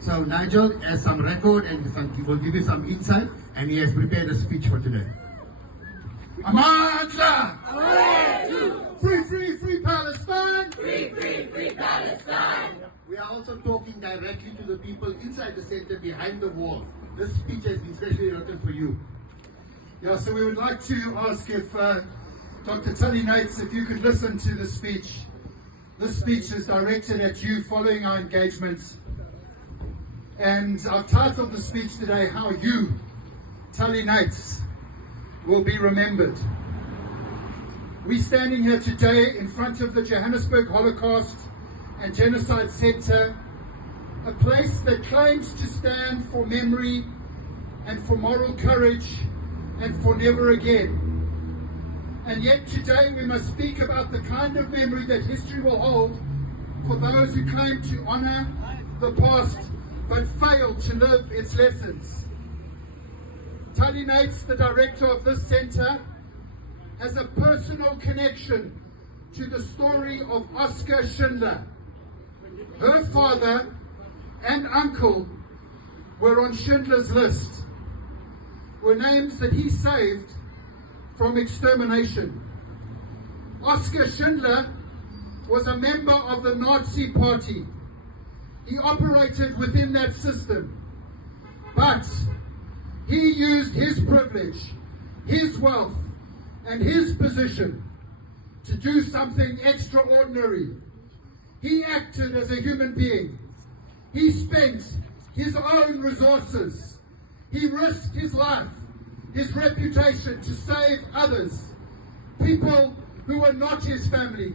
So Nigel has some record and will give you some insight, and he has prepared a speech for today. Amandla! Free Palestine! Free Palestine! We are also talking directly to the people inside the center behind the wall. This speech has been specially written for you. Yeah, so we would like to ask if Dr. Tali Nates, if you could listen to the speech. This speech is directed at you following our engagements. And I've titled the speech today, How You, Tali Nates, Will Be Remembered. We're standing here today in front of the Johannesburg Holocaust and Genocide Center, a place that claims to stand for memory and for moral courage and for never again. And yet today we must speak about the kind of memory that history will hold for those who claim to honor the past but fail to live its lessons. Tali Nates, the director of this center, has a personal connection to the story of Oskar Schindler. Her father and uncle were on Schindler's list, were names that he saved from extermination. Oskar Schindler was a member of the Nazi Party. He operated within that system, but he used his privilege, his wealth, and his position to do something extraordinary. He acted as a human being. He spent his own resources. He risked his life, his reputation to save others, people who were not his family,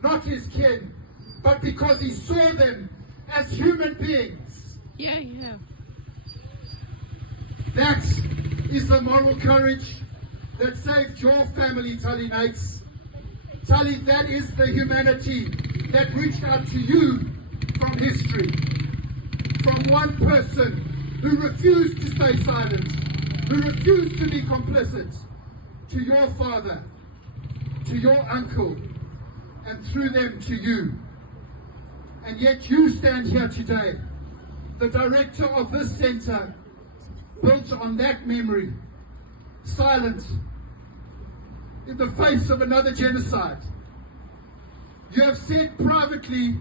not his kin, but because he saw them as human beings. Yeah. That is the moral courage that saved your family, Tali Nates. Tali, that is the humanity that reached out to you from history. From one person who refused to stay silent, who refused to be complicit, to your father, to your uncle, and through them to you. And yet you stand here today, the director of this center, built on that memory, silent in the face of another genocide. You have said privately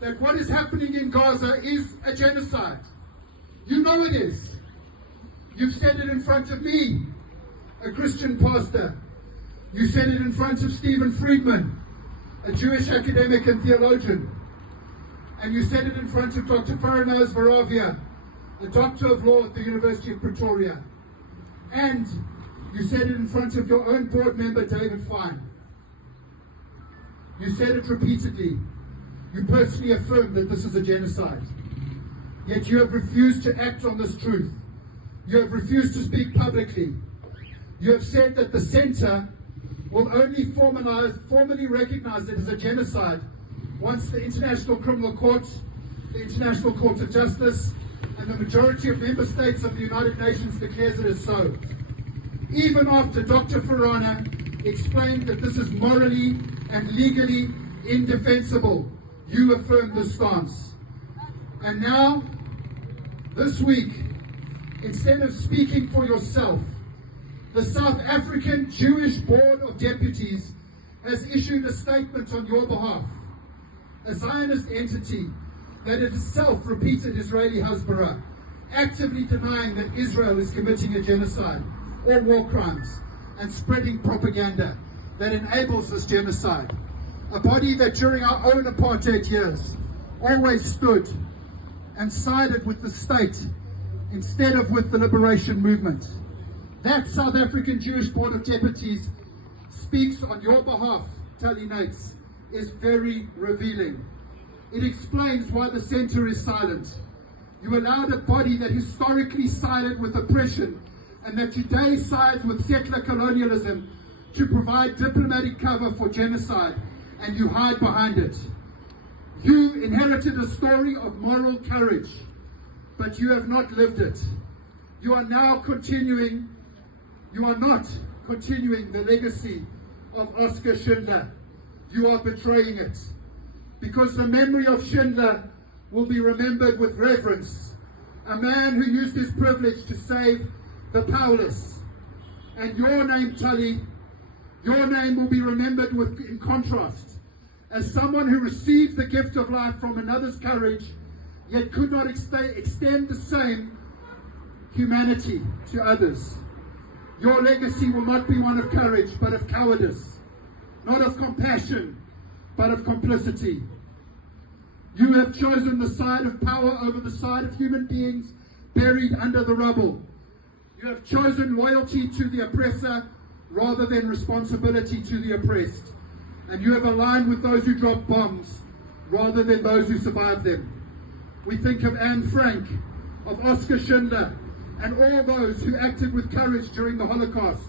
that what is happening in Gaza is a genocide. You know it is. You've said it in front of me, a Christian pastor. You said it in front of Stephen Friedman, a Jewish academic and theologian. And you said it in front of Dr. Farinaz Varavia, a doctor of law at the University of Pretoria. And you said it in front of your own board member, David Fine. You said it repeatedly. You personally affirmed that this is a genocide. Yet you have refused to act on this truth. You have refused to speak publicly. You have said that the center will only formally recognize it as a genocide once the International Criminal Court, the International Court of Justice, and the majority of member states of the United Nations declares it as so. Even after Dr. Farana explained that this is morally and legally indefensible, you affirmed this stance. And now, this week, instead of speaking for yourself, the South African Jewish Board of Deputies has issued a statement on your behalf, a Zionist entity that itself repeated Israeli Hasbara, actively denying that Israel is committing a genocide or war crimes and spreading propaganda that enables this genocide. A body that during our own apartheid years always stood and sided with the state instead of with the liberation movement. That South African Jewish Board of Deputies speaks on your behalf, Tali Nates, is very revealing. It explains why the center is silent. You allowed a body that historically sided with oppression and that today sides with settler colonialism to provide diplomatic cover for genocide, and you hide behind it. You inherited a story of moral courage, but you have not lived it. You are not continuing the legacy of Oskar Schindler. You are betraying it. Because the memory of Schindler will be remembered with reverence. A man who used his privilege to save the powerless. And your name, Tali, your name will be remembered in contrast, as someone who received the gift of life from another's courage, yet could not extend the same humanity to others. Your legacy will not be one of courage, but of cowardice, not of compassion, but of complicity. You have chosen the side of power over the side of human beings buried under the rubble. You have chosen loyalty to the oppressor rather than responsibility to the oppressed. And you have aligned with those who drop bombs rather than those who survive them. We think of Anne Frank, of Oskar Schindler, and all those who acted with courage during the Holocaust.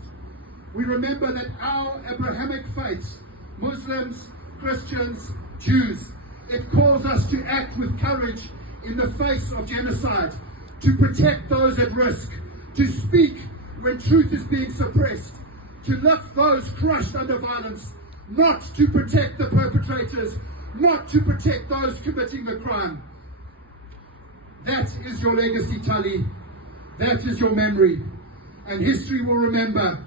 We remember that our Abrahamic faith, Muslims, Christians, Jews, it calls us to act with courage in the face of genocide, to protect those at risk, to speak when truth is being suppressed, to lift those crushed under violence, not to protect the perpetrators, not to protect those committing the crime. That is your legacy, Tali. That is your memory. And history will remember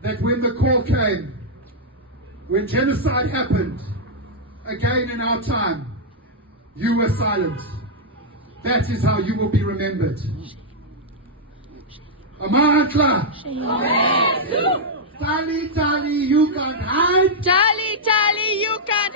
that when the call came, when genocide happened, again in our time, you were silent. That is how you will be remembered. Amandla! Tali, Tali, you can't hide. Tali, Tali, you can